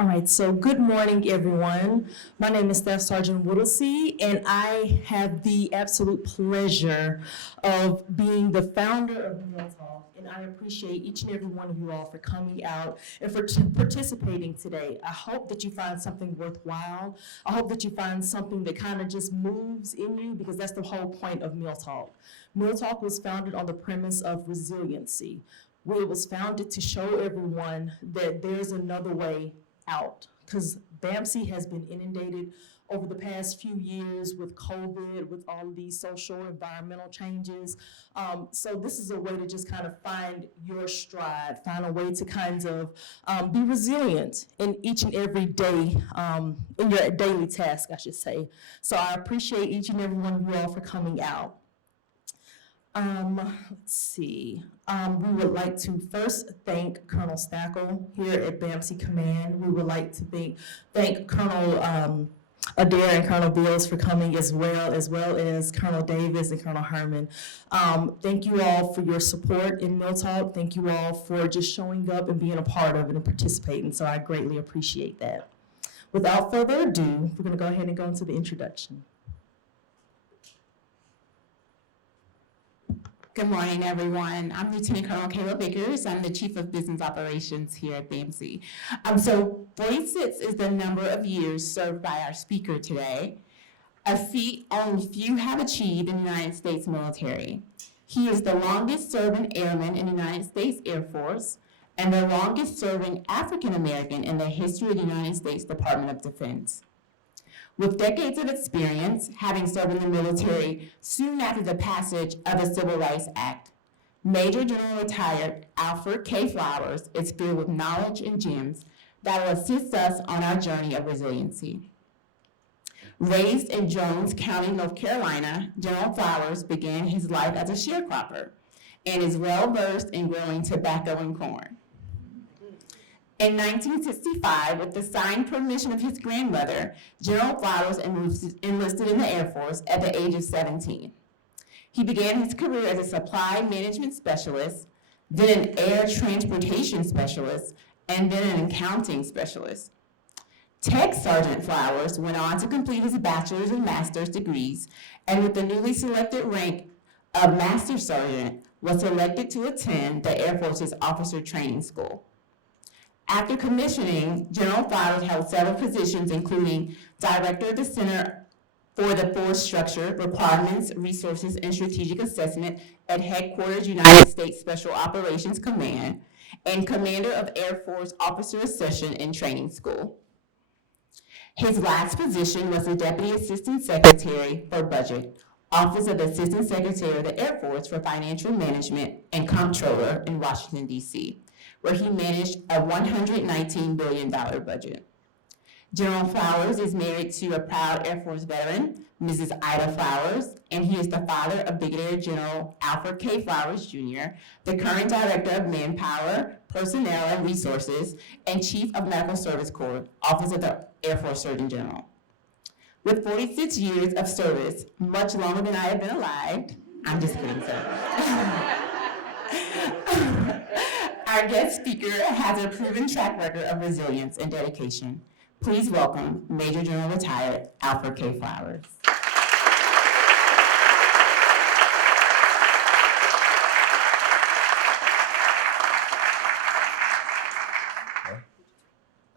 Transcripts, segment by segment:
All right, so good morning, everyone. My name is Staff Sergeant Whittlesey, and I have the absolute pleasure of being the founder of MilTalk, and I appreciate each and every one of you all for coming out and for participating today. I hope that you find something worthwhile. I hope that you find something that kind of just moves in you, because that's the whole point of MilTalk. MilTalk was founded on the premise of resiliency, where it was founded to show everyone that there's another way out, because BAMC has been inundated over the past few years with COVID, with all of these social environmental changes. So this is a way to just kind of find your stride, find a way to kind of be resilient in each and every day, in your daily task, I should say. So I appreciate each and every one of you all for coming out. Let's see. We would like to first thank Colonel Stackle here at BAMC Command. We would like to thank Colonel Adair and Colonel Bills for coming as well as Colonel Davis and Colonel Herman. Thank you all for your support in MilTalk. Thank you all for just showing up and being a part of it and participating. So I greatly appreciate that. Without further ado, we're going to go ahead and go into the introduction. Good morning, everyone. I'm Lieutenant Colonel Kayla Vickers. I'm the Chief of Business Operations here at BAMC. So 46 is the number of years served by our speaker today, a feat only few have achieved in the United States military. He is the longest serving airman in the United States Air Force and the longest serving African American in the history of the United States Department of Defense. With decades of experience, having served in the military soon after the passage of the Civil Rights Act, Major General retired Alfred K. Flowers is filled with knowledge and gems that will assist us on our journey of resiliency. Raised in Jones County, North Carolina, General Flowers began his life as a sharecropper and is well-versed in growing tobacco and corn. In 1965, with the signed permission of his grandmother, General Flowers enlisted in the Air Force at the age of 17. He began his career as a supply management specialist, then an air transportation specialist, and then an accounting specialist. Tech Sergeant Flowers went on to complete his bachelor's and master's degrees, and with the newly selected rank of Master Sergeant, was selected to attend the Air Force's Officer Training School. After commissioning, General Flowers held several positions, including Director of the Center for the Force Structure, Requirements, Resources, and Strategic Assessment at Headquarters United States Special Operations Command, and Commander of Air Force Officer Accession and Training School. His last position was the Deputy Assistant Secretary for Budget, Office of the Assistant Secretary of the Air Force for Financial Management, and Comptroller in Washington, D.C., where he managed a $119 billion budget. General Flowers is married to a proud Air Force veteran, Mrs. Ida Flowers, and he is the father of Brigadier General Alfred K. Flowers, Jr., the current Director of Manpower, Personnel, and Resources, and Chief of Medical Service Corps, Office of the Air Force Surgeon General. With 46 years of service, much longer than I have been alive, I'm just kidding, sir. Our guest speaker has a proven track record of resilience and dedication. Please welcome Major General retired Alfred K. Flowers.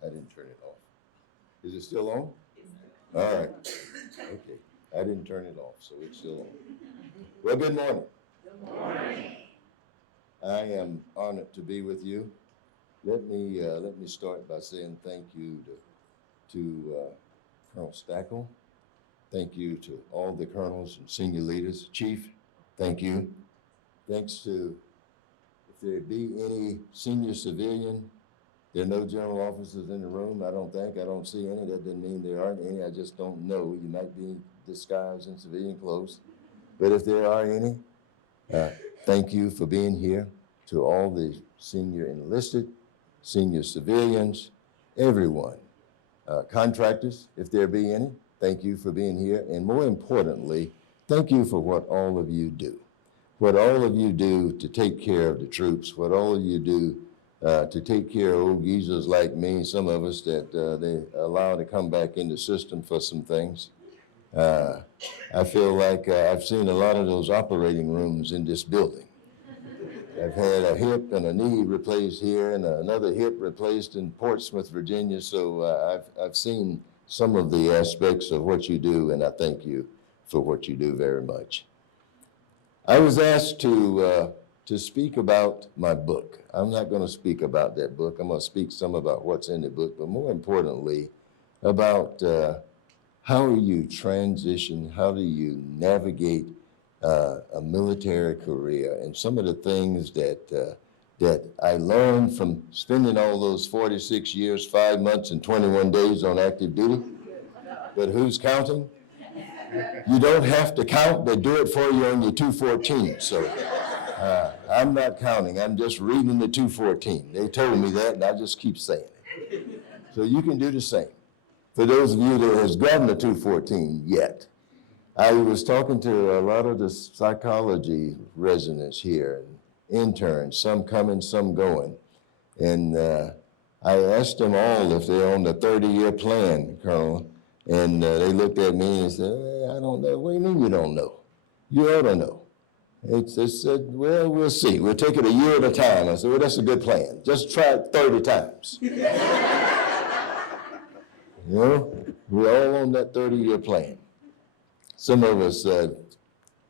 I didn't turn it off. Is it still on? All right. Okay. I didn't turn it off, so it's still on. Well, good morning. Good morning. I am honored to be with you. Let me start by saying thank you to Colonel Stackle. Thank you to all the colonels and senior leaders. Chief, thank you. Thanks to, if there be any senior civilian, there are no general officers in the room, I don't see any. That doesn't mean there aren't any, I just don't know. You might be disguised in civilian clothes. But if there are any, thank you for being here. To all the senior enlisted, senior civilians, everyone. Contractors, if there be any, thank you for being here. And more importantly, thank you for what all of you do. What all of you do to take care of the troops, what all of you do to take care of old geezers like me, some of us that they allow to come back in the system for some things. I feel like I've seen a lot of those operating rooms in this building. I've had a hip and a knee replaced here and another hip replaced in Portsmouth, Virginia. So I've seen some of the aspects of what you do, and I thank you for what you do very much. I was asked to speak about my book. I'm not going to speak about that book. I'm going to speak some about what's in the book, but more importantly, about how you transition, how do you navigate a military career, and some of the things that I learned from spending all those 46 years, 5 months, and 21 days on active duty. But who's counting? You don't have to count, they do it for you on your 214. So I'm not counting, I'm just reading the 214. They told me that, and I just keep saying it. So you can do the same. For those of you that has gotten the 214 yet, I was talking to a lot of the psychology residents here, interns, some coming, some going. And I asked them all if they're on the 30-year plan, Colonel. And they looked at me and said, I don't know. What do you mean you don't know? You ought to know. They said, well, we'll see. We'll take it a year at a time. I said, well, that's a good plan. Just try it 30 times. You know, we're all on that 30-year plan. Some of us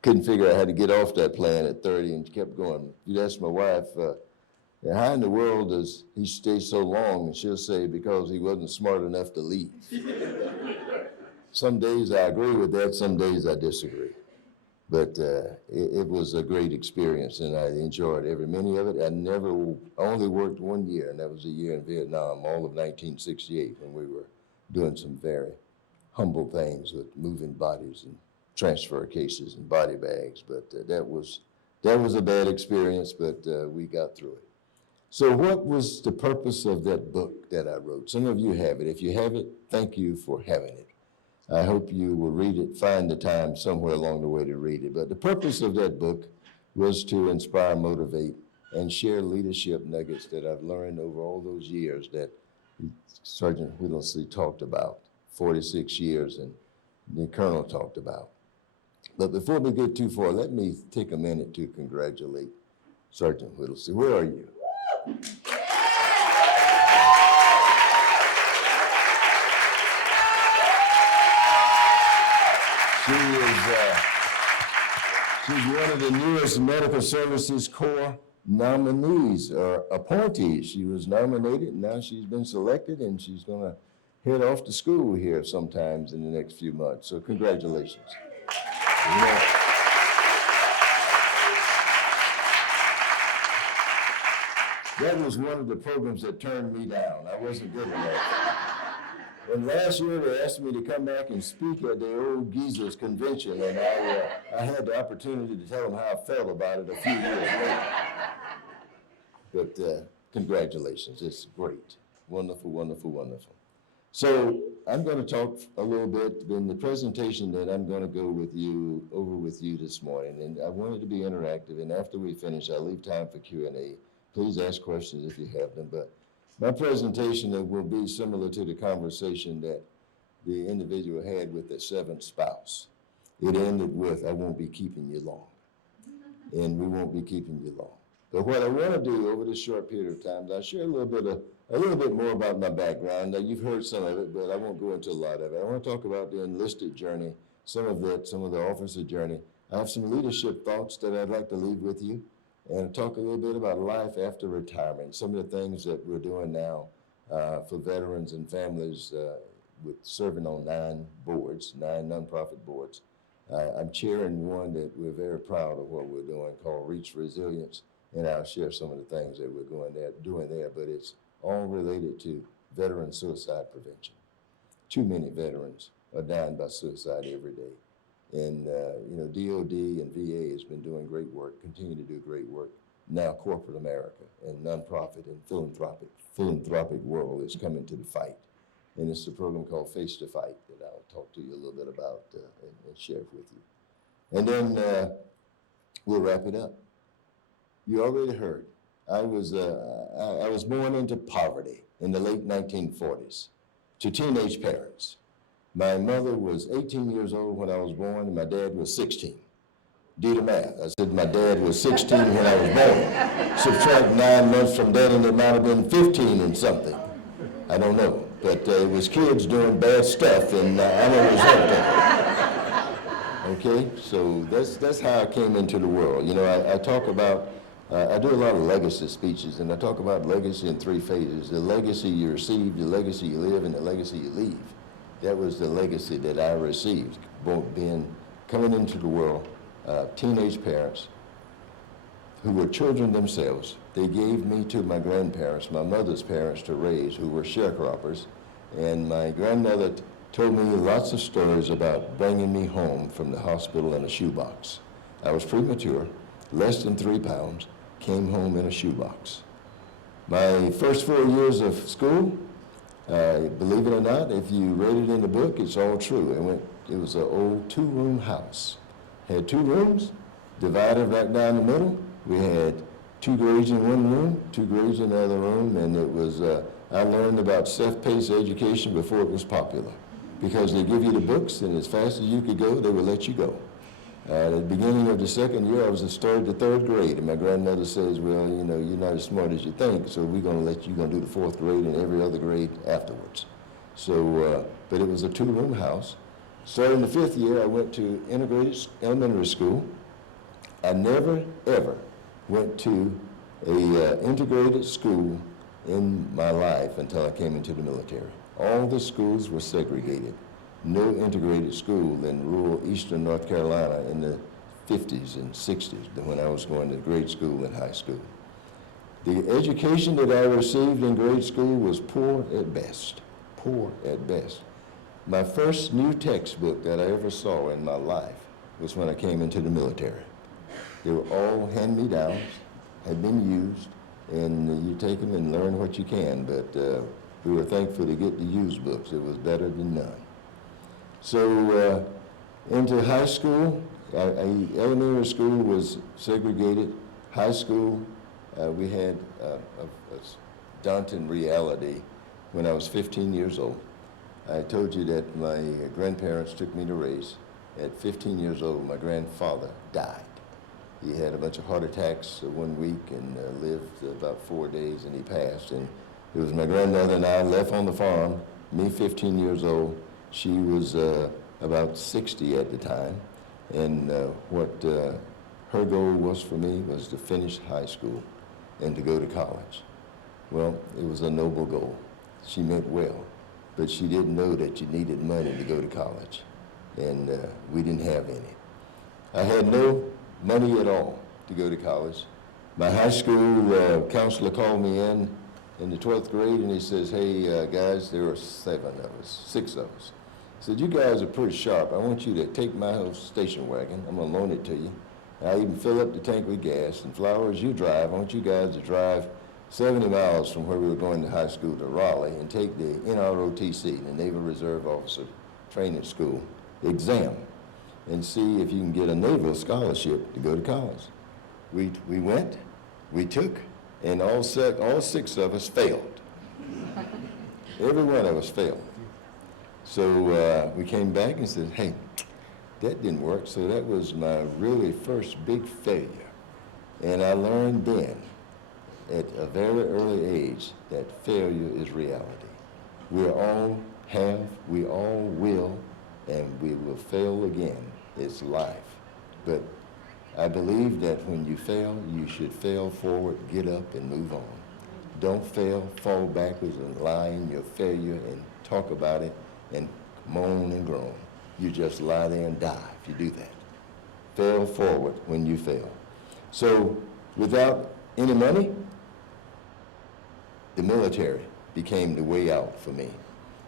couldn't figure out how to get off that plan at 30 and kept going. You'd ask my wife, how in the world does he stay so long? And she'll say, because he wasn't smart enough to leave. Some days I agree with that, some days I disagree. But it was a great experience, and I enjoyed every minute of it. I only worked 1 year, and that was a year in Vietnam, all of 1968, when we were doing some very humble things with moving bodies and transfer cases and body bags. But that was a bad experience, but we got through it. So what was the purpose of that book that I wrote? Some of you have it. If you have it, thank you for having it. I hope you will read it, find the time somewhere along the way to read it. But the purpose of that book was to inspire, motivate, and share leadership nuggets that I've learned over all those years that Sergeant Whittlesey talked about, 46 years, and the Colonel talked about. But before we get too far, let me take a minute to congratulate Sergeant Whittlesey. Where are you? She's one of the newest Medical Services Corps nominees or appointees. She was nominated, and now she's been selected, and she's going to head off to school here sometimes in the next few months. So congratulations. That was one of the programs that turned me down. I wasn't good enough. And last year they asked me to come back and speak at the old Geezers convention, and I had the opportunity to tell them how I felt about it a few years later. But congratulations, it's great. Wonderful, wonderful, wonderful. So I'm going to talk a little bit in the presentation that I'm going to go over with you this morning, and I want it to be interactive, and after we finish, I'll leave time for Q&A. Please ask questions if you have them, but my presentation will be similar to the conversation that the individual had with their seventh spouse. It ended with, I won't be keeping you long. And we won't be keeping you long. But what I want to do over this short period of time is I'll share a little bit more about my background. Now, you've heard some of it, but I won't go into a lot of it. I want to talk about the enlisted journey, some of the officer journey. I have some leadership thoughts that I'd like to leave with you, and talk a little bit about life after retirement, some of the things that we're doing now for veterans and families with serving on 9 nonprofit boards. I'm chairing one that we're very proud of what we're doing called Resiliency, and I'll share some of the things that we're doing there, but it's all related to veteran suicide prevention. Too many veterans are dying by suicide every day. And, DOD and VA has been doing great work, continue to do great work. Now corporate America and nonprofit and philanthropic world is coming to the fight. And it's a program called Face to Fight that I'll talk to you a little bit about and share with you. And then we'll wrap it up. You already heard, I was born into poverty in the late 1940s to teenage parents. My mother was 18 years old when I was born, and my dad was 16. Do the math. I said my dad was 16 when I was born. Subtract 9 months from that, and it might have been 15 and something. I don't know. But it was kids doing bad stuff, and I'm a result of it. Okay? So that's how I came into the world. You know, I talk about, I do a lot of legacy speeches, and I talk about legacy in 3 phases. The legacy you receive, the legacy you live, and the legacy you leave. That was the legacy that I received, coming into the world. Teenage parents who were children themselves. They gave me to my grandparents, my mother's parents, to raise, who were sharecroppers. And my grandmother told me lots of stories about bringing me home from the hospital in a shoebox. I was premature, less than 3 pounds, came home in a shoebox. My first 4 years of school, believe it or not, if you read it in the book, it's all true. It was an old 2-room house. Had 2 rooms, divided right down the middle. We had 2 grades in one room, 2 grades in the other room, and it was, I learned about self-paced education before it was popular, because they give you the books, and as fast as you could go, they would let you go. At the beginning of the 2nd year, I was started the 3rd grade, and my grandmother says, well, you know, you're not as smart as you think, so we're going to let you do the 4th grade and every other grade afterwards. So, but it was a 2-room house. Starting the 5th year, I went to integrated elementary school. I never, ever went to a integrated school in my life until I came into the military. All the schools were segregated. No integrated school in rural eastern North Carolina in the 50s and 60s when I was going to grade school and high school. The education that I received in grade school was poor at best, poor at best. My first new textbook that I ever saw in my life was when I came into the military. They were all hand-me-downs, had been used, and you take them and learn what you can, but we were thankful to get the used books. It was better than none. So into high school, elementary school was segregated. High school, we had a daunting reality when I was 15 years old. I told you that my grandparents took me to raise. At 15 years old, my grandfather died. He had a bunch of heart attacks 1 week and lived about 4 days, and he passed. And it was my grandmother and I left on the farm, me 15 years old. She was about 60 at the time. And what her goal was for me was to finish high school and to go to college. Well, it was a noble goal. She meant well. But she didn't know that you needed money to go to college, and we didn't have any. I had no money at all to go to college. My high school counselor called me in the 12th grade, and he says, hey, guys, there were 6 of us. He said, you guys are pretty sharp. I want you to take my whole station wagon. I'm going to loan it to you. I even fill up the tank with gas, and Flowers, you drive. I want you guys to drive 70 miles from where we were going to high school to Raleigh and take the NROTC, the Naval Reserve Officer Training School exam, and see if you can get a naval scholarship to go to college. We went, we took, and all 6 of us failed. Every one of us failed. So we came back and said, hey, that didn't work. So that was my really first big failure. And I learned then, at a very early age, that failure is reality. We all have, we all will, and we will fail again. It's life. But I believe that when you fail, you should fail forward, get up, and move on. Don't fail, fall backwards and lie in your failure and talk about it and moan and groan. You just lie there and die if you do that. Fail forward when you fail. So without any money, the military became the way out for me.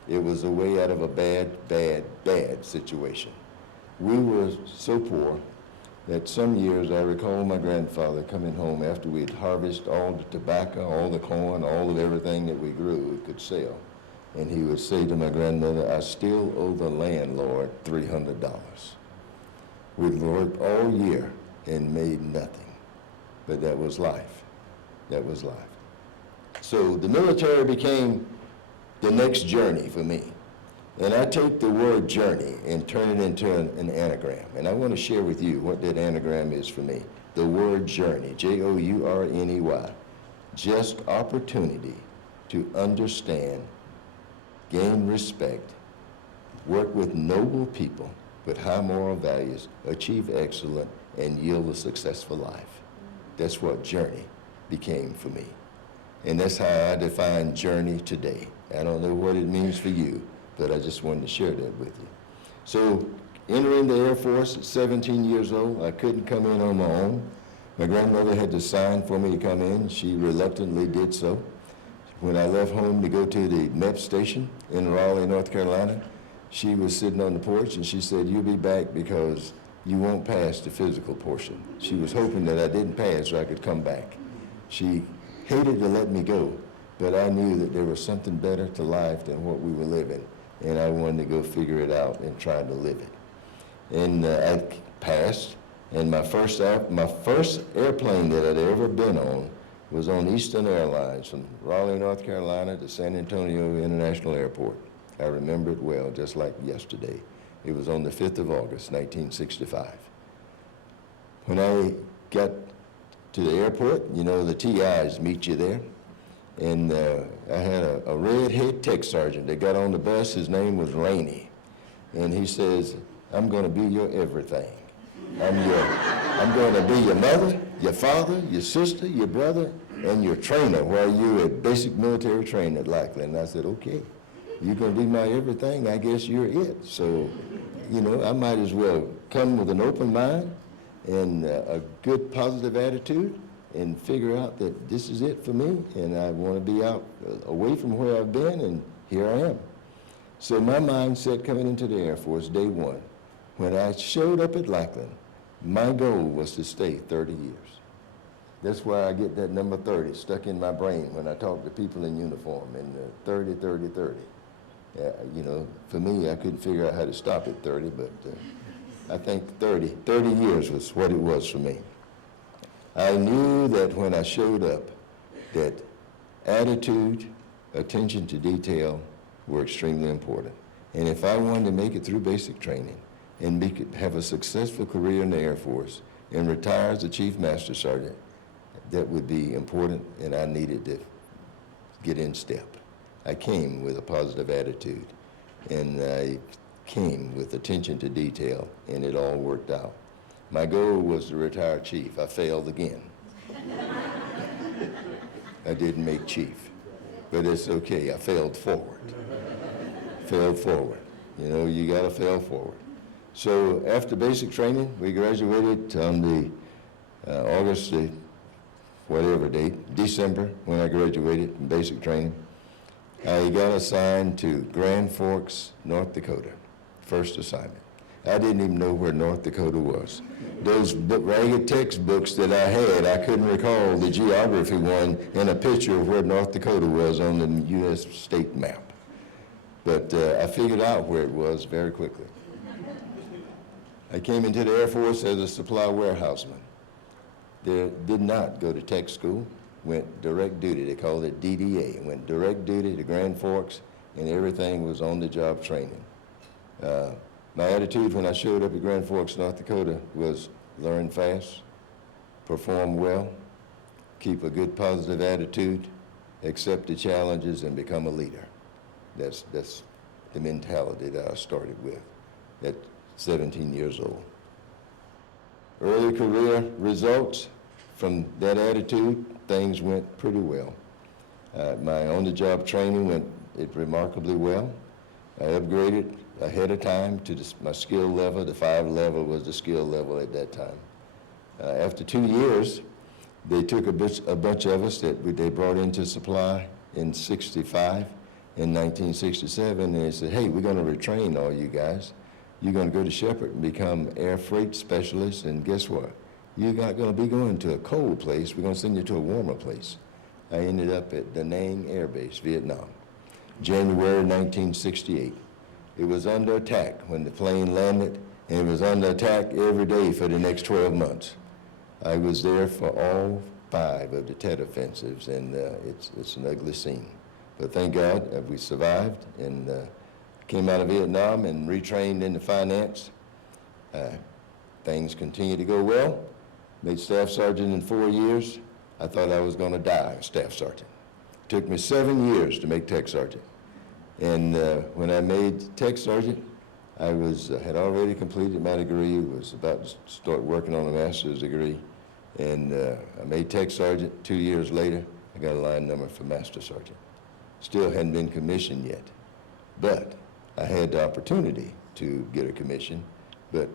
It was a way out of a bad, bad, bad situation. We were so poor that some years I recall my grandfather coming home after we'd harvested all the tobacco, all the corn, all of everything that we grew, we could sell. And he would say to my grandmother, I still owe the landlord $300. We'd worked all year and made nothing, but that was life. That was life. So the military became the next journey for me. And I take the word journey and turn it into an anagram. And I want to share with you what that anagram is for me. The word journey, Journey, just opportunity to understand, gain respect, work with noble people with high moral values, achieve excellence, and yield a successful life. That's what journey became for me. And that's how I define journey today. I don't know what it means for you, but I just wanted to share that with you. So entering the Air Force at 17 years old, I couldn't come in on my own. My grandmother had to sign for me to come in. She reluctantly did so. When I left home to go to the MEP station in Raleigh, North Carolina, she was sitting on the porch and she said, "You'll be back because you won't pass the physical portion." She was hoping that I didn't pass so I could come back. She hated to let me go, but I knew that there was something better to life than what we were living, and I wanted to go figure it out and try to live it. And I passed, and my first airplane that I'd ever been on was on Eastern Airlines from Raleigh, North Carolina to San Antonio International Airport. I remember it well, just like yesterday. It was on the 5th of August, 1965. When I got to the airport, you know, the TIs meet you there. And I had a red-head tech sergeant that got on the bus. His name was Rainey. And he says, "I'm going to be your everything. I'm going to be your mother, your father, your sister, your brother, and your trainer while you at basic military training at Lackland." And I said, "Okay, you're going to be my everything. I guess you're it." So, you know, I might as well come with an open mind and a good positive attitude and figure out that this is it for me, and I want to be out away from where I've been, and here I am. So my mindset coming into the Air Force, day one, when I showed up at Lackland, my goal was to stay 30 years. That's why I get that number 30 stuck in my brain when I talk to people in uniform, and 30, 30, 30. You know, for me, I couldn't figure out how to stop at 30, but I think 30 years was what it was for me. I knew that when I showed up, that attitude, attention to detail were extremely important. And if I wanted to make it through basic training and have a successful career in the Air Force and retire as a Chief Master Sergeant, that would be important, and I needed to get in step. I came with a positive attitude, and I came with attention to detail, and it all worked out. My goal was to retire Chief. I failed again. I didn't make Chief, but it's okay. I failed forward. Failed forward. You know, you got to fail forward. So after basic training, we graduated on the August, whatever date, December, when I graduated from basic training. I got assigned to Grand Forks, North Dakota, first assignment. I didn't even know where North Dakota was. Those ragged textbooks that I had, I couldn't recall the geography one and a picture of where North Dakota was on the U.S. state map. But I figured out where it was very quickly. I came into the Air Force as a supply warehouseman. Did not go to tech school, went direct duty. They called it DDA. Went direct duty to Grand Forks, and everything was on-the-job training. My attitude when I showed up at Grand Forks, North Dakota, was learn fast, perform well, keep a good positive attitude, accept the challenges, and become a leader. That's the mentality that I started with at 17 years old. Early career results from that attitude, things went pretty well. My on-the-job training went remarkably well. I upgraded ahead of time to my skill level. The 5 level was the skill level at that time. After 2 years, they took a bunch of us that they brought into supply in 65, in 1967, and they said, "Hey, we're going to retrain all you guys. You're going to go to Shepherd and become air freight specialists, and guess what? You're not going to be going to a cold place. We're going to send you to a warmer place." I ended up at Da Nang Air Base, Vietnam, January 1968. It was under attack when the plane landed, and it was under attack every day for the next 12 months. I was there for all 5 of the Tet offensives, and it's an ugly scene. But thank God we survived and came out of Vietnam and retrained into finance. Things continue to go well. Made staff sergeant in 4 years. I thought I was going to die as staff sergeant. It took me 7 years to make tech sergeant. And when I made tech sergeant, I had already completed my degree, was about to start working on a master's degree. And I made tech sergeant. 2 years later, I got a line number for master sergeant. Still hadn't been commissioned yet. But I had the opportunity to get a commission, but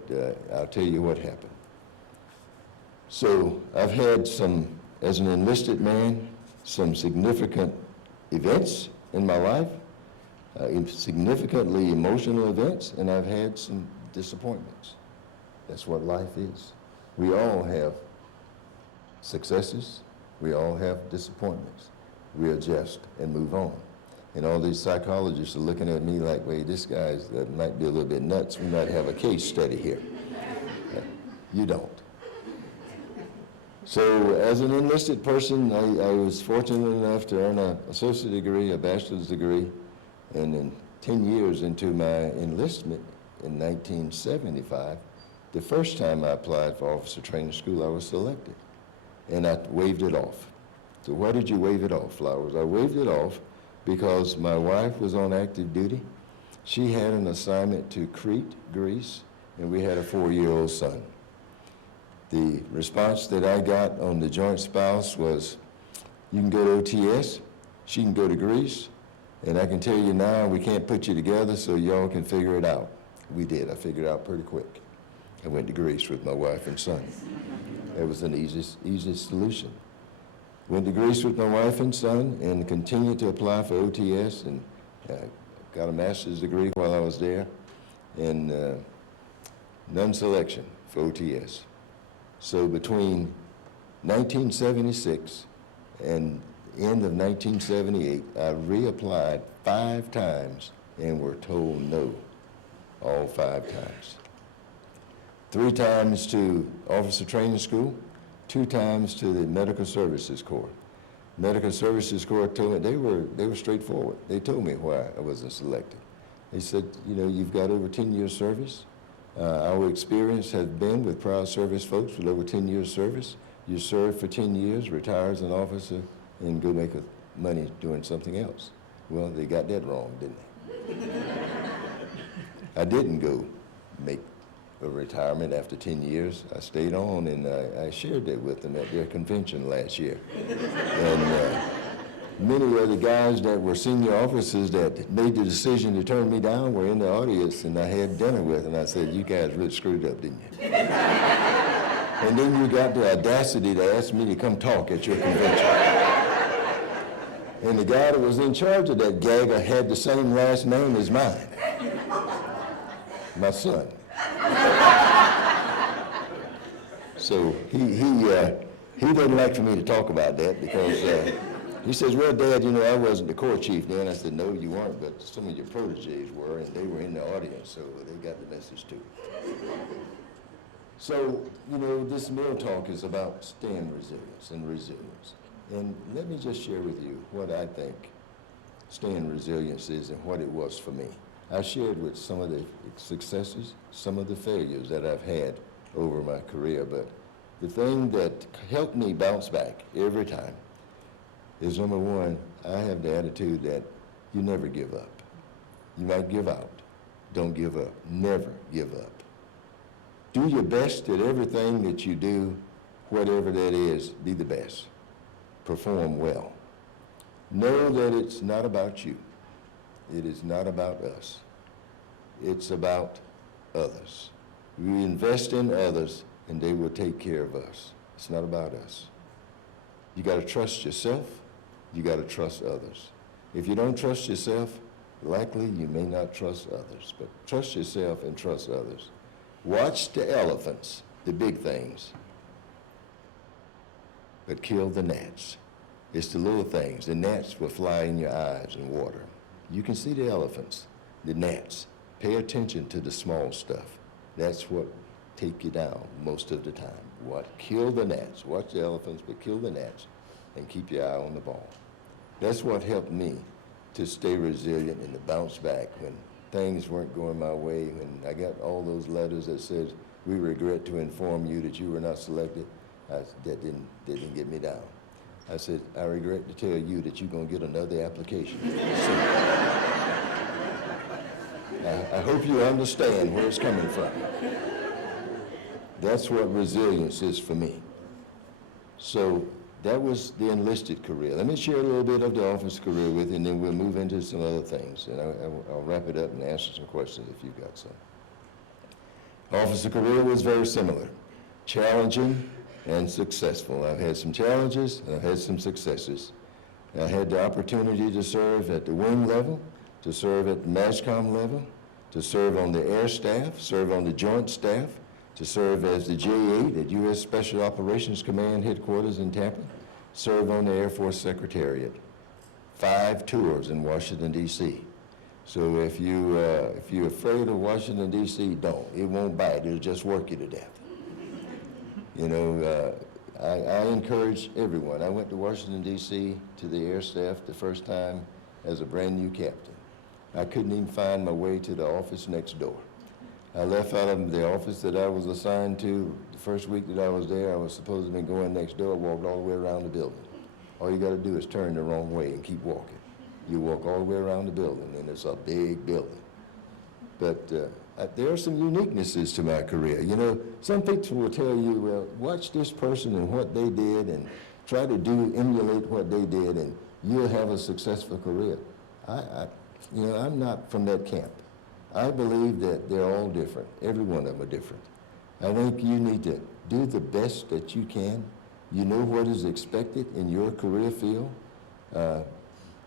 I'll tell you what happened. So I've had as an enlisted man, some significant events in my life, significantly emotional events, and I've had some disappointments. That's what life is. We all have successes. We all have disappointments. We adjust and move on. And all these psychologists are looking at me like, wait, this guy might be a little bit nuts. We might have a case study here. You don't. So as an enlisted person, I was fortunate enough to earn an associate degree, a bachelor's degree, and then 10 years into my enlistment in 1975, the first time I applied for officer training school, I was selected, and I waved it off. So why did you wave it off, Flowers? I waved it off because my wife was on active duty. She had an assignment to Crete, Greece, and we had a 4-year-old son. The response that I got on the joint spouse was, you can go to OTS, she can go to Greece, and I can tell you now we can't put you together so y'all can figure it out. We did. I figured it out pretty quick. I went to Greece with my wife and son. That was an easiest solution. Went to Greece with my wife and son and continued to apply for OTS and got a master's degree while I was there, and none selection for OTS. So between 1976 and the end of 1978, I reapplied 5 times and were told no, all 5 times. 3 times to officer training school, 2 times to the Medical Services Corps. Medical Services Corps told me, they were straightforward. They told me why I wasn't selected. They said, you know, you've got over 10 years service. Our experience has been with prior service folks with over 10 years service. You serve for 10 years, retire as an officer, and go make money doing something else. Well, they got that wrong, didn't they? I didn't go make a retirement after 10 years. I stayed on, and I shared that with them at their convention last year. And many of the guys that were senior officers that made the decision to turn me down were in the audience, and I had dinner with them. And I said, you guys really screwed up, didn't you? And then you got the audacity to ask me to come talk at your convention. And the guy that was in charge of that gag had the same last name as mine, my son. So he doesn't like for me to talk about that because he says, well, Dad, you know, I wasn't the Corps chief then. I said, no, you weren't, but some of your proteges were, and they were in the audience, so they got the message too. So, you know, this MilTalk is about staying resilience. And let me just share with you what I think staying resilience is and what it was for me. I shared with some of the successes, some of the failures that I've had over my career, but the thing that helped me bounce back every time is, number one, I have the attitude that you never give up. You might give out. Don't give up. Never give up. Do your best at everything that you do, whatever that is, be the best. Perform well. Know that it's not about you. It is not about us. It's about others. We invest in others, and they will take care of us. It's not about us. You got to trust yourself. You got to trust others. If you don't trust yourself, likely you may not trust others, but trust yourself and trust others. Watch the elephants, the big things, but kill the gnats. It's the little things. The gnats will fly in your eyes and water. You can see the elephants, the gnats. Pay attention to the small stuff. That's what take you down most of the time. kill the gnats. Watch the elephants, but kill the gnats, and keep your eye on the ball. That's what helped me to stay resilient and to bounce back when things weren't going my way. When I got all those letters that said, "We regret to inform you that you were not selected," that didn't get me down. I said, "I regret to tell you that you're going to get another application." So, I hope you understand where it's coming from. That's what resilience is for me. So that was the enlisted career. Let me share a little bit of the officer career with you, and then we'll move into some other things. And I'll wrap it up and answer some questions if you've got some. Officer career was very similar, challenging and successful. I've had some challenges, and I've had some successes. I had the opportunity to serve at the wing level, to serve at the MASCOM level, to serve on the air staff, serve on the joint staff, to serve as the J8 at U.S. Special Operations Command Headquarters in Tampa, serve on the Air Force Secretariat, 5 tours in Washington, D.C. So if you're afraid of Washington, D.C., don't. It won't bite. It'll just work you to death. You know, I encourage everyone. I went to Washington, D.C. to the air staff the first time as a brand new captain. I couldn't even find my way to the office next door. I left out of the office that I was assigned to the first week that I was there. I was supposed to be going next door, walked all the way around the building. All you got to do is turn the wrong way and keep walking. You walk all the way around the building, and it's a big building. But there are some uniquenesses to my career. You know, some people will tell you, well, watch this person and what they did and try to emulate what they did, and you'll have a successful career. I'm not from that camp. I believe that they're all different. Every one of them are different. I think you need to do the best that you can. You know what is expected in your career field.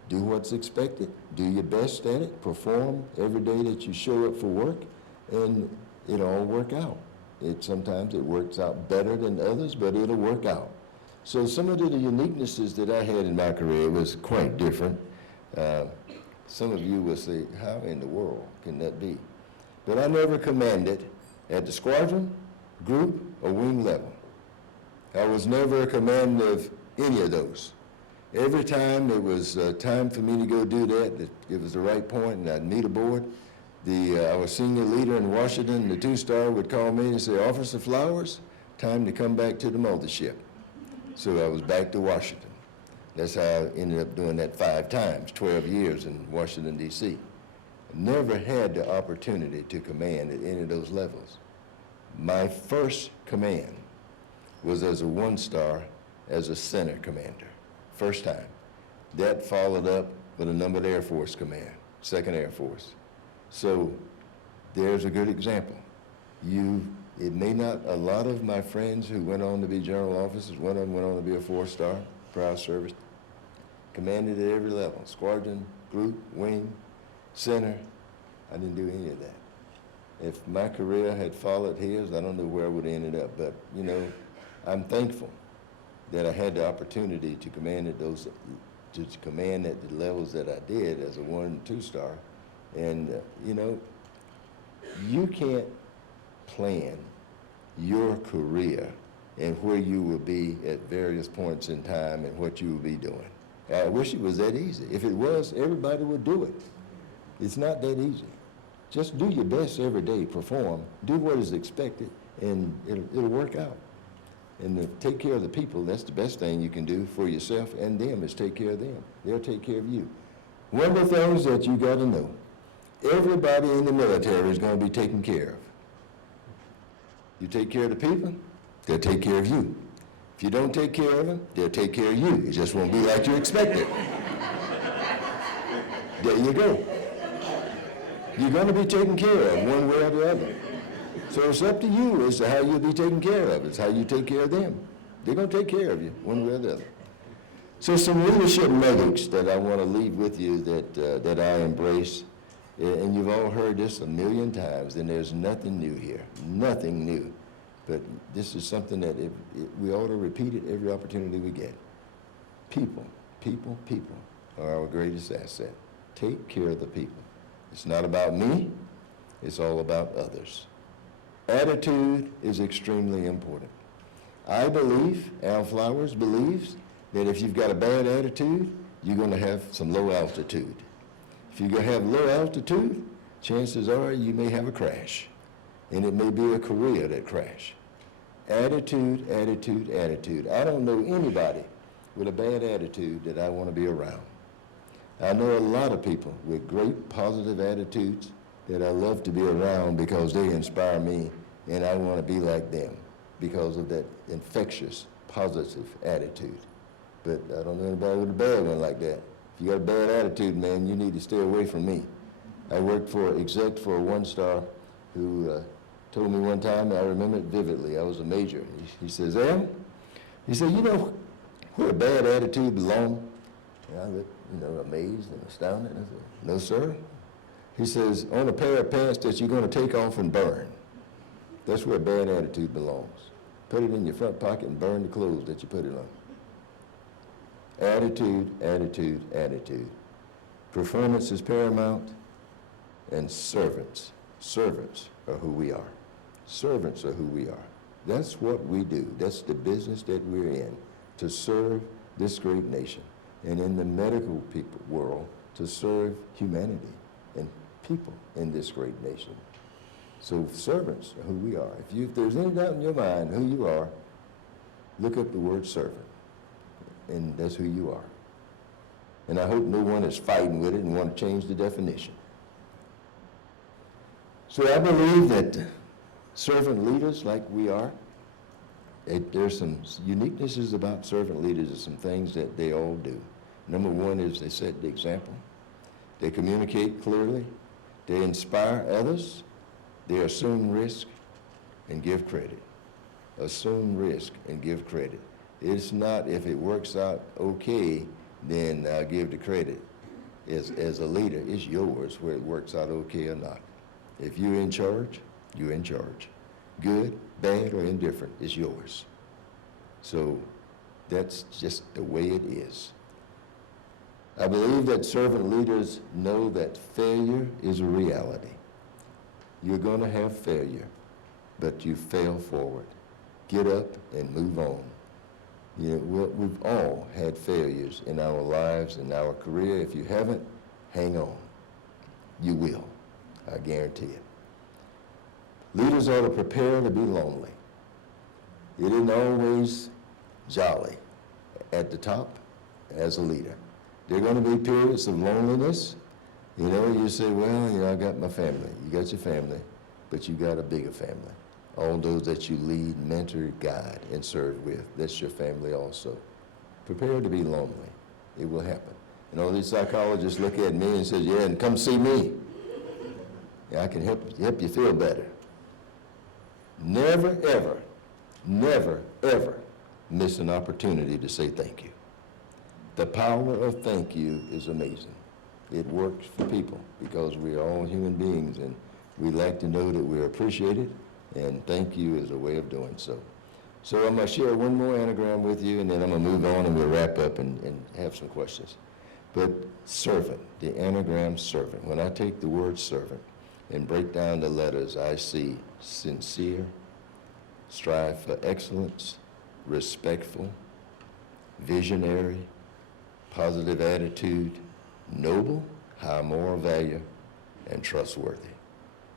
Do what's expected. Do your best at it. Perform every day that you show up for work, and it'll all work out. Sometimes it works out better than others, but it'll work out. So some of the uniquenesses that I had in my career was quite different. Some of you will say, how in the world can that be? But I never commanded at the squadron, group, or wing level. I was never a commander of any of those. Every time it was time for me to go do that, it was the right point, and I'd meet aboard. Our senior leader in Washington, the 2-star, would call me and say, "Officer Flowers, time to come back to the mothership." So I was back to Washington. That's how I ended up doing that 5 times, 12 years in Washington, D.C. Never had the opportunity to command at any of those levels. My first command was as a 1-star, as a center commander, first time. That followed up with a numbered Air Force command, 2nd Air Force. So there's a good example. It may not, a lot of my friends who went on to be general officers, one of them went on to be a 4-star, proud service, commanded at every level, squadron, group, wing, center. I didn't do any of that. If my career had followed his, I don't know where I would have ended up, but you know, I'm thankful that I had the opportunity to command at the levels that I did as a 1 and 2-star. And you know, you can't plan your career and where you will be at various points in time and what you will be doing. I wish it was that easy. If it was, everybody would do it. It's not that easy. Just do your best every day, perform, do what is expected, and it'll work out. And to take care of the people, that's the best thing you can do for yourself and them, is take care of them. They'll take care of you. One of the things that you got to know, everybody in the military is going to be taken care of. You take care of the people, they'll take care of you. If you don't take care of them, they'll take care of you. It just won't be like you expected. There you go. You're going to be taken care of one way or the other. So it's up to you as to how you'll be taken care of. It's how you take care of them. They're going to take care of you one way or the other. So some leadership nuggets that I want to leave with you that I embrace. And you've all heard this a million times, and there's nothing new here, nothing new. But this is something that we ought to repeat it every opportunity we get. People, people, people are our greatest asset. Take care of the people. It's not about me, it's all about others. Attitude is extremely important. I believe, Al Flowers believes, that if you've got a bad attitude, you're going to have some low altitude. If you're going to have low altitude, chances are you may have a crash, and it may be a career that crash. Attitude, attitude, attitude. I don't know anybody with a bad attitude that I want to be around. I know a lot of people with great positive attitudes that I love to be around because they inspire me, and I want to be like them because of that infectious, positive attitude. But I don't know anybody with a bad one like that. If you got a bad attitude, man, you need to stay away from me. I worked for exec for a one-star who told me one time, I remember it vividly, I was a major. He says, Al, he said, you know where a bad attitude belongs? And I looked, amazed and astounded. I said, no, sir. He says, on a pair of pants that you're going to take off and burn. That's where a bad attitude belongs. Put it in your front pocket and burn the clothes that you put it on. Attitude, attitude, attitude. Performance is paramount, and servants. Servants are who we are. Servants are who we are. That's what we do. That's the business that we're in, to serve this great nation. And in the medical world, to serve humanity and people in this great nation. So servants are who we are. If there's any doubt in your mind who you are, look up the word servant, and that's who you are. And I hope no one is fighting with it and want to change the definition. So I believe that servant leaders like we are, there's some uniquenesses about servant leaders and some things that they all do. Number one is they set the example. They communicate clearly. They inspire others. They assume risk and give credit. Assume risk and give credit. It's not if it works out okay, then I'll give the credit. As a leader, it's yours whether it works out okay or not. If you're in charge, you're in charge. Good, bad, or indifferent, it's yours. So that's just the way it is. I believe that servant leaders know that failure is a reality. You're going to have failure, but you fail forward. Get up and move on. We've all had failures in our lives, in our career. If you haven't, hang on. You will, I guarantee it. Leaders ought to prepare to be lonely. It isn't always jolly at the top as a leader. There are going to be periods of loneliness. You say, well, I got my family. You got your family, but you got a bigger family. All those that you lead, mentor, guide, and serve with, that's your family also. Prepare to be lonely. It will happen. And all these psychologists look at me and say, yeah, and come see me. I can help you feel better. Never, ever, never, ever miss an opportunity to say thank you. The power of thank you is amazing. It works for people because we are all human beings and we like to know that we're appreciated, and thank you is a way of doing so. So I'm going to share one more anagram with you, and then I'm going to move on and we'll wrap up and have some questions. But servant, the anagram servant. When I take the word servant and break down the letters, I see sincere, strive for excellence, respectful, visionary, positive attitude, noble, high moral value, and trustworthy.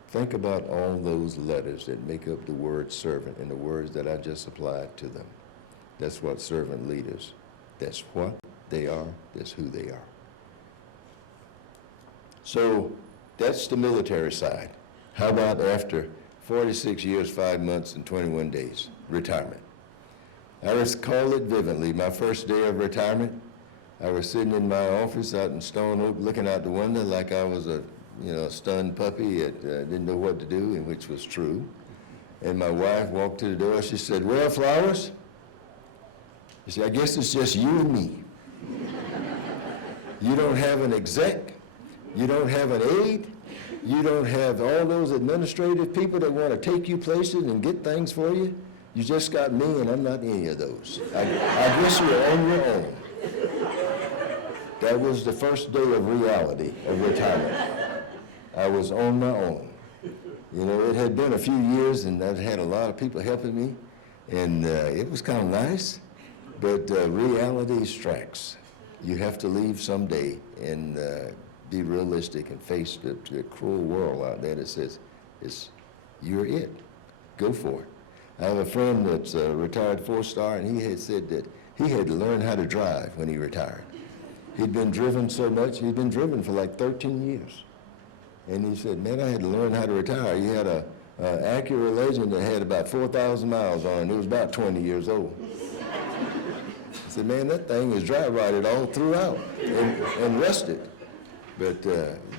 Think about all those letters that make up the word servant and the words that I just applied to them. That's what servant leaders, that's what they are, that's who they are. So that's the military side. How about after 46 years, 5 months, and 21 days, retirement? I recall it vividly. My first day of retirement, I was sitting in my office out in Stone Oak looking out the window like I was a stunned puppy that didn't know what to do, and which was true. And my wife walked to the door. She said, well, Flowers, she said, I guess it's just you and me. You don't have an exec. You don't have an aide. You don't have all those administrative people that want to take you places and get things for you. You just got me, and I'm not any of those. I guess you're on your own. That was the first day of reality of retirement. I was on my own. It had been a few years, and I'd had a lot of people helping me, And it was kind of nice, but reality strikes. You have to leave someday and be realistic and face the cruel world out there that says, you're it. Go for it. I have a friend that's a retired four-star, and he had said that he had to learn how to drive when he retired. He'd been driven so much, he'd been driven for like 13 years. And he said, man, I had to learn how to retire. He had a Acura Legend that had about 4,000 miles on it, and it was about 20 years old. I said, man, that thing is dry rotted all throughout and rusted. But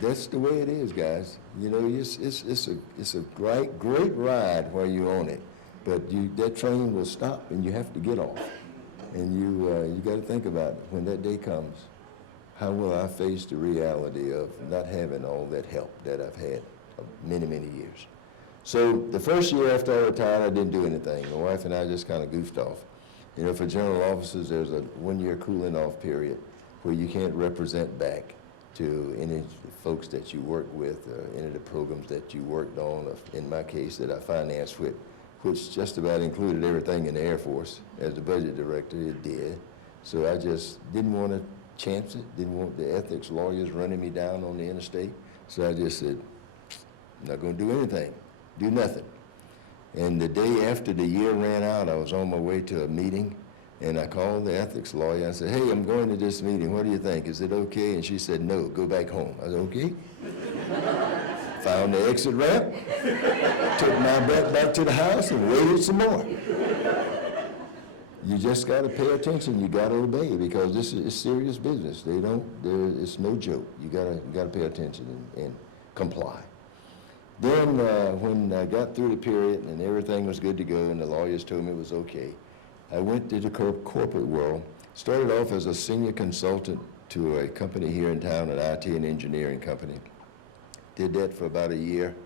that's the way it is, guys. You know, it's a great ride while you're on it. But that train will stop, and you have to get off. And you got to think about it. When that day comes, how will I face the reality of not having all that help that I've had many, many years? So the first year after I retired, I didn't do anything. My wife and I just kind of goofed off. You know, for general officers, there's a one-year cooling off period where you can't represent back to any folks that you work with or any of the programs that you worked on, or in my case, that I financed with, which just about included everything in the Air Force. As the budget director, it did. So I just didn't want to chance it, didn't want the ethics lawyers running me down on the interstate. So I just said, I'm not going to do anything, do nothing. And the day after the year ran out, I was on my way to a meeting, and I called the ethics lawyer. I said, hey, I'm going to this meeting. What do you think? Is it okay? And she said, no, go back home. I said, okay. Found the exit ramp, took my butt back to the house, and waited some more. You just got to pay attention. You got to obey, because this is serious business. It's no joke. You got to pay attention and comply. Then when I got through the period and everything was good to go and the lawyers told me it was okay, I went to the corporate world, started off as a senior consultant to a company here in town, an IT and engineering company. Did that for about a year,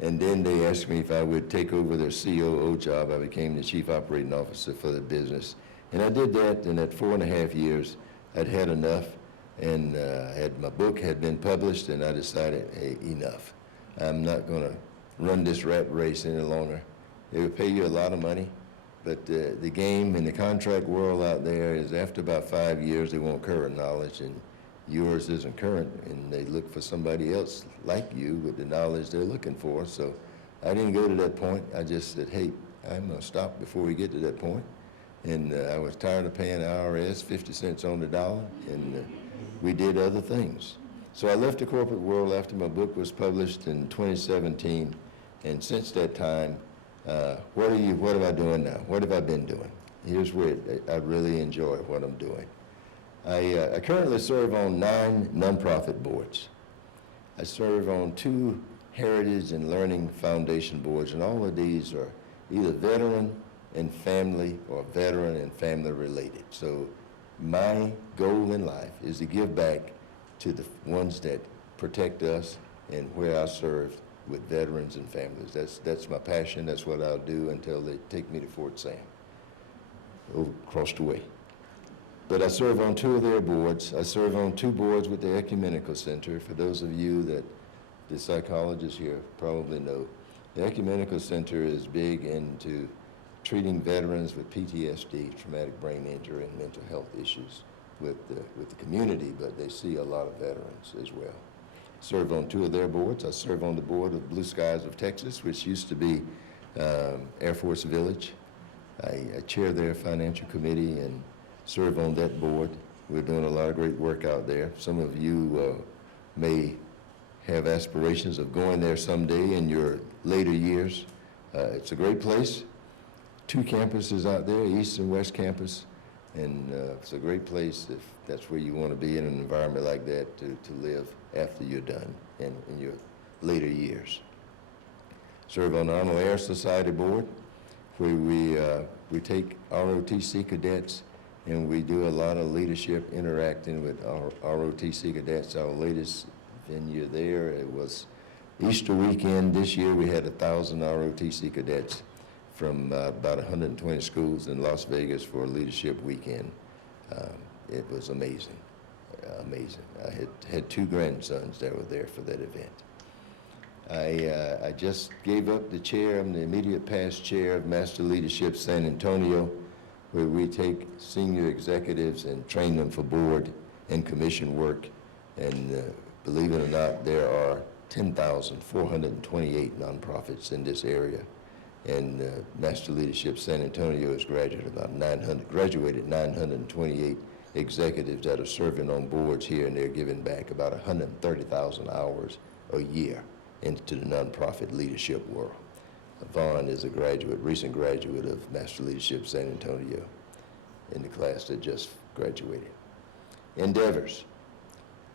and then they asked me if I would take over their COO job. I became the chief operating officer for the business. And I did that, and at 4.5 years, I'd had enough, and my book had been published, and I decided, hey, enough. I'm not going to run this rat race any longer. They will pay you a lot of money, but the game in the contract world out there is after about 5 years, they want current knowledge, and yours isn't current, and they look for somebody else like you with the knowledge they're looking for. So I didn't go to that point. I just said, hey, I'm going to stop before we get to that point. And I was tired of paying the IRS 50 cents on the dollar, and we did other things. So I left the corporate world after my book was published in 2017, and since that time, what am I doing now? What have I been doing? Here's where I really enjoy what I'm doing. I currently serve on 9 nonprofit boards. I serve on 2 Heritage and Learning Foundation boards, and all of these are either veteran and family or veteran and family related. So my goal in life is to give back to the ones that protect us and where I served with veterans and families. That's my passion. That's what I'll do until they take me to Fort Sam, across the way. But I serve on 2 of their boards. I serve on 2 boards with the Ecumenical Center. For those of you that the psychologists here probably know, the Ecumenical Center is big into treating veterans with PTSD, traumatic brain injury, and mental health issues with the community, but they see a lot of veterans as well. Serve on 2 of their boards. I serve on the board of Blue Skies of Texas, which used to be Air Force Village. I chair their financial committee and serve on that board. We're doing a lot of great work out there. Some of you may have aspirations of going there someday in your later years. It's a great place. 2 campuses out there, East and West Campus, and it's a great place if that's where you want to be in an environment like that to live after you're done and in your later years. Serve on the Arnold Air Society board, where we take ROTC cadets and we do a lot of leadership interacting with our ROTC cadets. Our latest venue there, it was Easter weekend this year. We had 1,000 ROTC cadets from about 120 schools in Las Vegas for a leadership weekend. It was amazing, amazing. I had 2 grandsons that were there for that event. I just gave up the chair. I'm the immediate past chair of Master Leadership San Antonio, where we take senior executives and train them for board and commission work. And believe it or not, there are 10,428 nonprofits in this area. And Master Leadership San Antonio has graduated 928 executives that are serving on boards here, and they're giving back about 130,000 hours a year into the nonprofit leadership world. Vaughn is a recent graduate of Master Leadership San Antonio in the class that just graduated. Endeavors.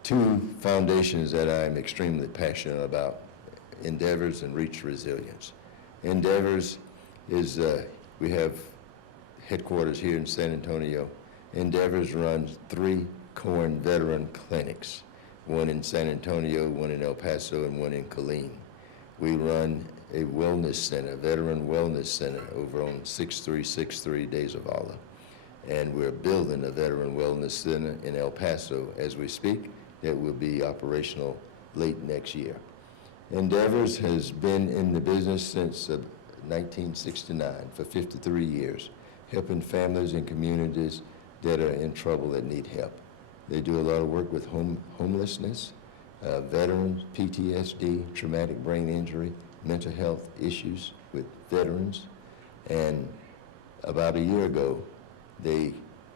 Two foundations that I'm extremely passionate about, Endeavors and Reach Resilience. Endeavors is, we have headquarters here in San Antonio. Endeavors runs 3 Corn veteran clinics, one in San Antonio, one in El Paso, and one in Killeen. We run a wellness center, veteran wellness center over on 6363 De Zavala. And we're building a veteran wellness center in El Paso as we speak that will be operational late next year. Endeavors has been in the business since 1969, for 53 years, helping families and communities that are in trouble that need help. They do a lot of work with homelessness, veterans, PTSD, traumatic brain injury, mental health issues with veterans. And about a year ago, they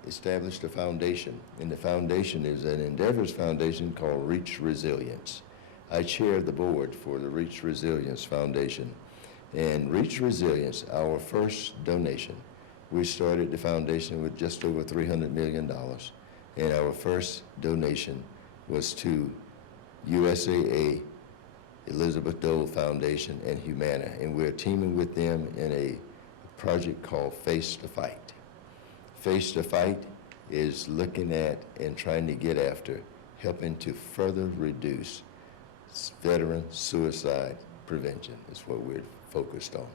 established a foundation, and the foundation is an Endeavors Foundation called Reach Resilience. I chair the board for the Reach Resilience Foundation. And Reach Resilience, our first donation, we started the foundation with just over $300 million. And our first donation was to USAA, Elizabeth Dole Foundation, and Humana. And we're teaming with them in a project called Face to Fight. Face to Fight is looking at and trying to get after helping to further reduce veteran suicide prevention is what we're focused on.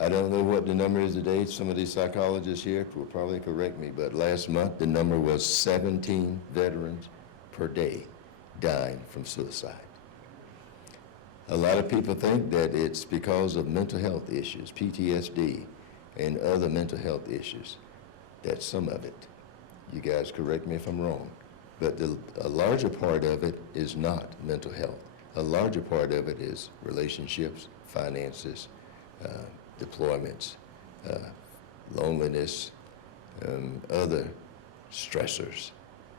I don't know what the number is today. Some of these psychologists here will probably correct me, but last month the number was 17 veterans per day dying from suicide. A lot of people think that it's because of mental health issues, PTSD, and other mental health issues. That's some of it. You guys correct me if I'm wrong. But a larger part of it is not mental health. A larger part of it is relationships, finances, deployments, loneliness, other stressors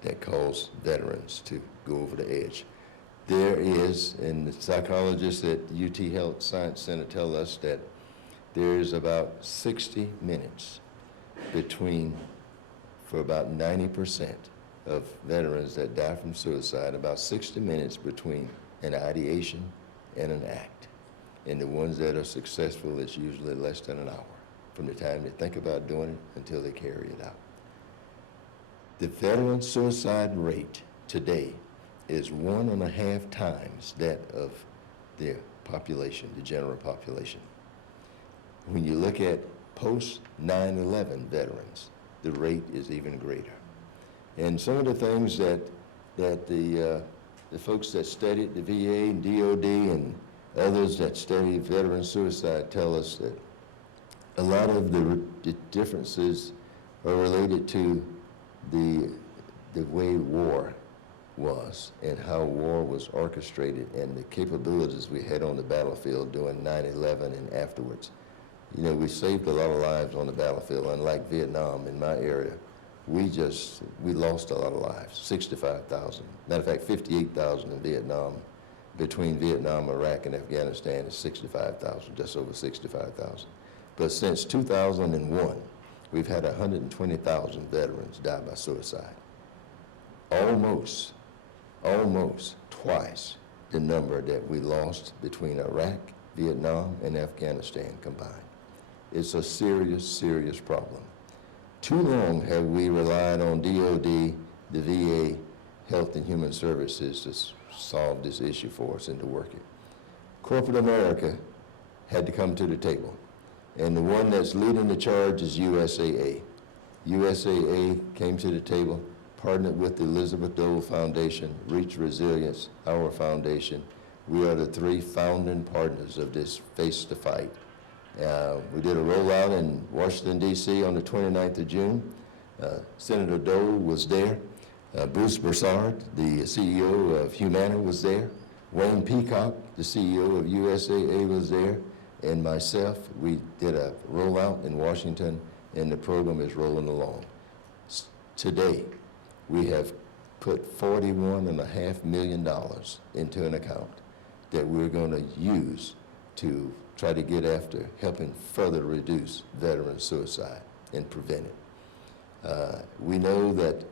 that cause veterans to go over the edge. There is, and the psychologists at UT Health Science Center tell us that there is about 60 minutes for about 90% of veterans that die from suicide, about 60 minutes between an ideation and an act. And the ones that are successful, it's usually less than an hour from the time they think about doing it until they carry it out. The veteran suicide rate today is 1.5 times that of the population, the general population. When you look at post 9/11 veterans, the rate is even greater. And some of the things that the folks that studied the VA and DOD and others that study veteran suicide tell us that a lot of the differences are related to the way war was and how war was orchestrated and the capabilities we had on the battlefield during 9/11 and afterwards. You know, we saved a lot of lives on the battlefield, unlike Vietnam in my area. We lost a lot of lives, 65,000. Matter of fact, 58,000 in Vietnam. Between Vietnam, Iraq, and Afghanistan is 65,000, just over 65,000. But since 2001, we've had 120,000 veterans die by suicide. Almost twice the number that we lost between Iraq, Vietnam, and Afghanistan combined. It's a serious, serious problem. Too long have we relied on DOD, the VA, Health and Human Services to solve this issue for us and to work it. Corporate America had to come to the table. And the one that's leading the charge is USAA. USAA came to the table, partnered with the Elizabeth Dole Foundation, Reach Resilience, our foundation. We are the 3 founding partners of this Face to Fight. We did a rollout in Washington, D.C. on the 29th of June. Senator Dole was there. Bruce Broussard, the CEO of Humana, was there. Wayne Peacock, the CEO of USAA, was there. And myself, we did a rollout in Washington, and the program is rolling along. Today, we have put $41.5 million into an account that we're going to use to try to get after helping further reduce veteran suicide and prevent it. We know that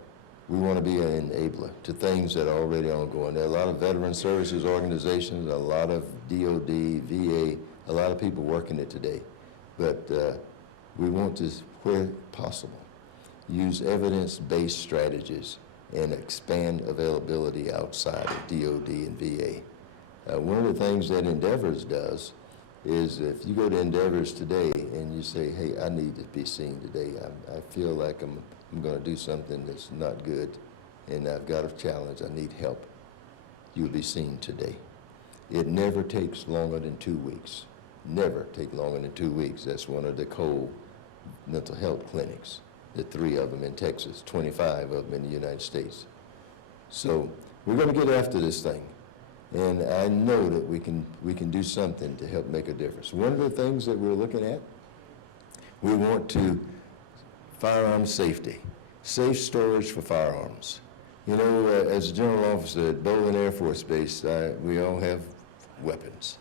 we want to be an enabler to things that are already ongoing. There are a lot of veteran services organizations, a lot of DOD, VA, a lot of people working it today. But we want to, where possible, use evidence-based strategies and expand availability outside of DOD and VA. One of the things that Endeavors does is if you go to Endeavors today and you say, hey, I need to be seen today. I feel like I'm going to do something that's not good and I've got a challenge, I need help. You'll be seen today. It never takes longer than 2 weeks. Never take longer than 2 weeks. That's one of the Cole mental health clinics, the 3 of them in Texas, 25 of them in the United States. So we're going to get after this thing. And I know that we can do something to help make a difference. One of the things that we're looking at, we want to firearm safety, safe storage for firearms. You know, as a general officer at Bolin Air Force Base, we all have weapons.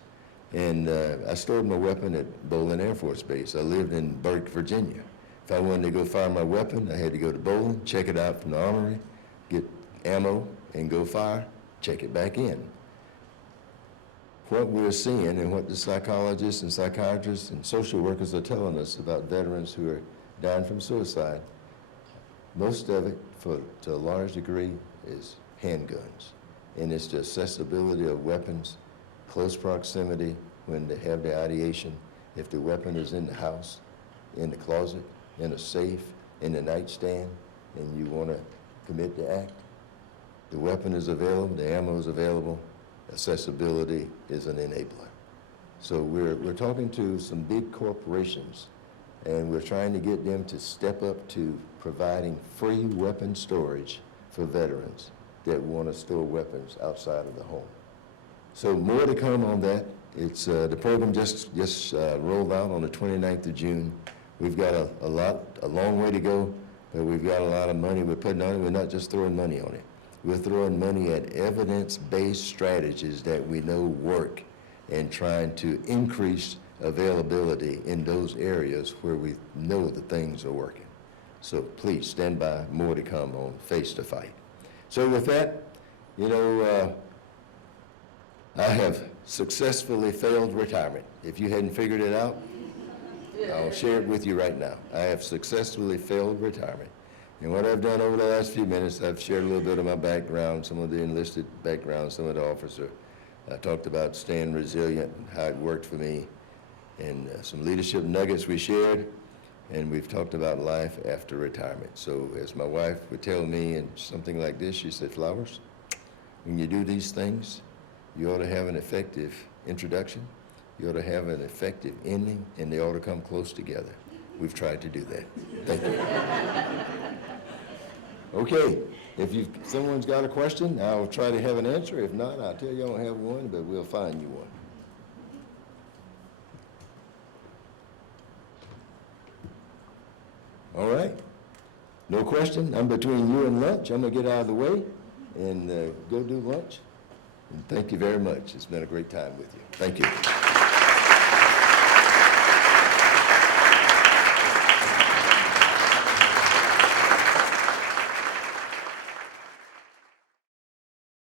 And I stored my weapon at Bolin Air Force Base. I lived in Burke, Virginia. If I wanted to go fire my weapon, I had to go to Bolin, check it out from the armory, get ammo, and go fire, check it back in. What we're seeing and what the psychologists and psychiatrists and social workers are telling us about veterans who are dying from suicide, most of it, to a large degree, is handguns. And it's the accessibility of weapons, close proximity when they have the ideation. If the weapon is in the house, in the closet, in a safe, in the nightstand, and you want to commit the act, the weapon is available, the ammo is available, accessibility is an enabler. So we're talking to some big corporations, and we're trying to get them to step up to providing free weapon storage for veterans that want to store weapons outside of the home. So more to come on that. It's the program just rolled out on the 29th of June. We've got a long way to go, but we've got a lot of money we're putting on it. We're not just throwing money on it. We're throwing money at evidence-based strategies that we know work and trying to increase availability in those areas where we know that things are working. So please stand by, more to come on Face to Fight. So with that, you know, I have successfully failed retirement. If you hadn't figured it out, I'll share it with you right now. I have successfully failed retirement. And what I've done over the last few minutes, I've shared a little bit of my background, some of the enlisted background, some of the officer. I talked about staying resilient, how it worked for me, and some leadership nuggets we shared, and we've talked about life after retirement. So as my wife would tell me in something like this, she said, Flowers, when you do these things, you ought to have an effective introduction, you ought to have an effective ending, and they ought to come close together. We've tried to do that. Thank you. Okay, if someone's got a question, I'll try to have an answer. If not, I'll tell you I don't have one, but we'll find you one. All right, no question. I'm between you and lunch. I'm gonna get out of the way and go do lunch. And thank you very much. It's been a great time with you. Thank you.